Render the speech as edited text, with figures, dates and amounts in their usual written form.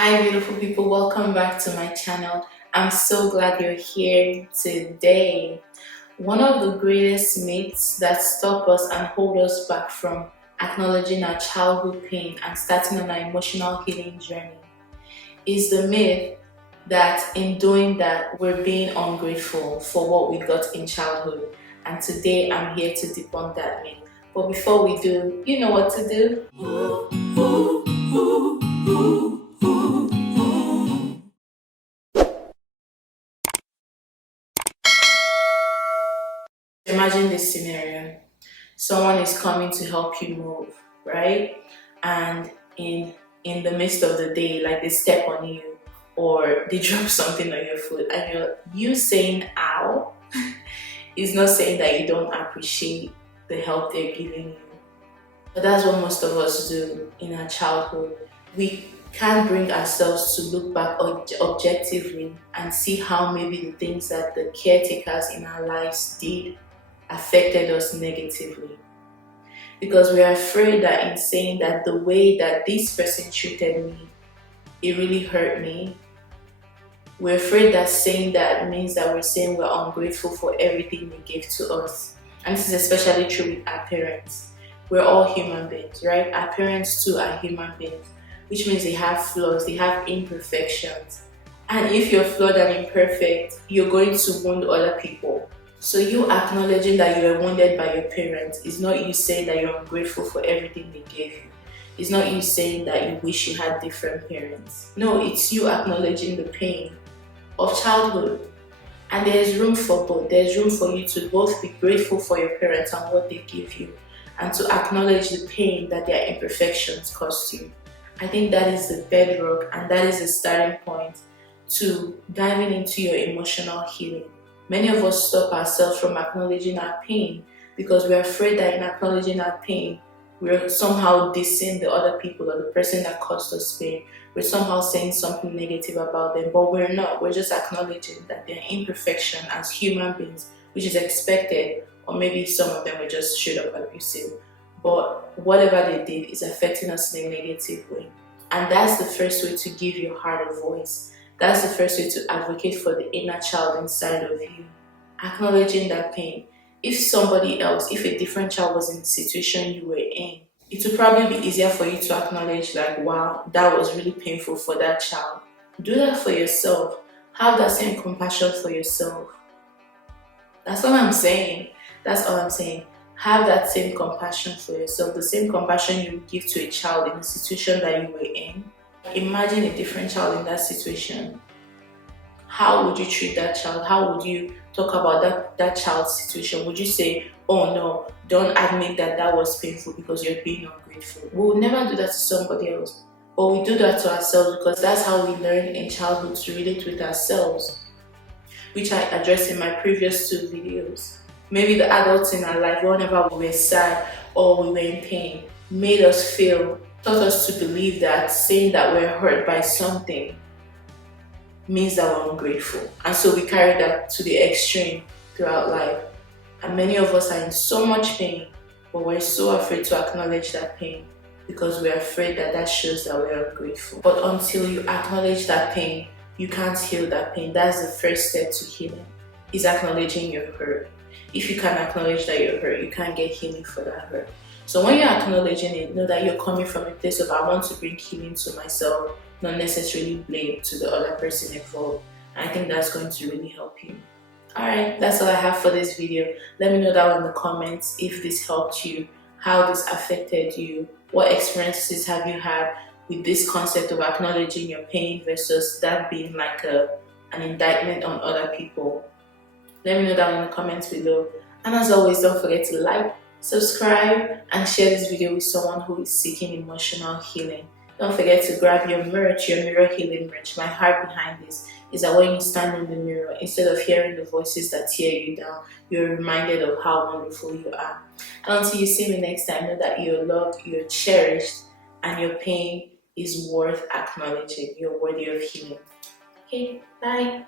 Hi beautiful people, welcome back to my channel. I'm so glad you're here today. One of the greatest myths that stop us and hold us back from acknowledging our childhood pain and starting on our emotional healing journey is the myth that in doing that we're being ungrateful for what we got in childhood. And today I'm here to debunk that myth. But before we do, you know what to do. Imagine this scenario. Someone is coming to help you move, right? And in the midst of the day, like they step on you or they drop something on your foot, and you saying ow is not saying that you don't appreciate the help they're giving you. But that's what most of us do in our childhood. We can't bring ourselves to look back objectively and see how maybe the things that the caretakers in our lives did affected us negatively, because we are afraid that in saying that the way that this person treated me, it really hurt me. We're afraid that saying that means that we're saying we're ungrateful for everything they gave to us. And this is especially true with our parents. We're all human beings, right? Our parents too are human beings, which means they have flaws, they have imperfections. And if you're flawed and imperfect, you're going to wound other people. So you acknowledging that you were wounded by your parents is not you saying that you're ungrateful for everything they gave you. It's not you saying that you wish you had different parents. No, it's you acknowledging the pain of childhood. And there's room for both. There's room for you to both be grateful for your parents and what they give you, and to acknowledge the pain that their imperfections cost you. I think that is the bedrock, and that is the starting point to diving into your emotional healing. Many of us stop ourselves from acknowledging our pain because we're afraid that in acknowledging our pain, we're somehow dissing the other people or the person that caused us pain. We're somehow saying something negative about them, but we're not. We're just acknowledging that they're imperfection as human beings, which is expected, or maybe some of them were just straight up abusive. But whatever they did is affecting us in a negative way. And that's the first way to give your heart a voice. That's the first way to advocate for the inner child inside of you. Acknowledging that pain. If somebody else, if a different child was in the situation you were in, it would probably be easier for you to acknowledge, like, wow, that was really painful for that child. Do that for yourself. Have that same compassion for yourself. That's what I'm saying. That's all I'm saying. Have that same compassion for yourself, the same compassion you would give to a child in the situation that you were in. Imagine a different child in that situation. How would you treat that child? How would you talk about that child's situation? Would you say, oh no, don't admit that that was painful because you're being ungrateful? We would never do that to somebody else. But we do that to ourselves because that's how we learn in childhood to relate with ourselves, which I addressed in my previous two videos. Maybe the adults in our life, whenever we were sad or we were in pain, made us feel, taught us to believe that saying that we're hurt by something means that we're ungrateful. And so we carry that to the extreme throughout life. And many of us are in so much pain, but we're so afraid to acknowledge that pain because we're afraid that that shows that we're ungrateful. But until you acknowledge that pain, you can't heal that pain. That's the first step to healing, is acknowledging your hurt. If you can't acknowledge that you're hurt, you can't get healing for that hurt. So when you're acknowledging it, know that you're coming from a place of, I want to bring healing to myself, not necessarily blame to the other person involved. And I think that's going to really help you. Alright, that's all I have for this video. Let me know down in the comments if this helped you, how this affected you, what experiences have you had with this concept of acknowledging your pain versus that being like an indictment on other people. Let me know down in the comments below. And as always, don't forget to like, subscribe, and share this video with someone who is seeking emotional healing. Don't forget to grab your merch, your mirror healing merch. My heart behind this is that when you stand in the mirror, instead of hearing the voices that tear you down, you're reminded of how wonderful you are. And until you see me next time, know that you're loved, you're cherished, and your pain is worth acknowledging. You're worthy of healing. Okay, bye.